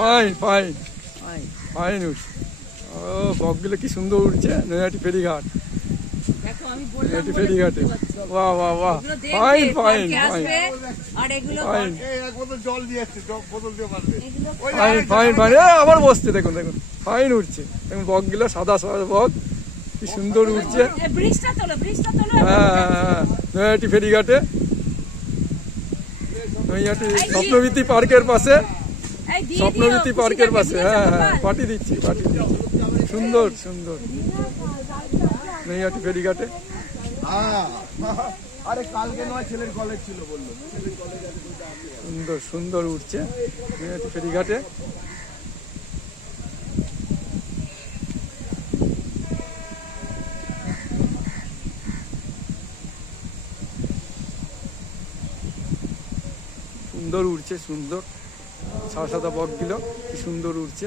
Fine fine fine উঠছে। ও বকগুলো কি সুন্দর উঠছে নৈহাটি ফেরিঘাট। নৈহাটি ফেরিঘাটে বাহ বাহ বাহ fine fine fine fine fine fine fine. আবার বসছে দেখুন দেখুন ফাইন উঠছে দেখুন বকগুলো সাদা সাদা বক কি সুন্দর উঠছে। হ্যাঁ হ্যাঁ নৈহাটি ফেরিঘাটে নৈহাটি স্বপ্নবীতি পার্কের পাশে স্বপ্নবীতি পার্কের পাশে। হ্যাঁ হ্যাঁ পার্টি দিচ্ছি পার্টি দিচ্ছি সুন্দর সুন্দর নৈহাটি ফেরিঘাটে। আরে কালকে নয় ছেলের কলেজ ছিল বললো সুন্দর সুন্দর উঠছে নৈহাটি ফেরিঘাটে। সুন্দর উঠছে সুন্দর সাদা সাদা বকগুলো কি সুন্দর উঠছে।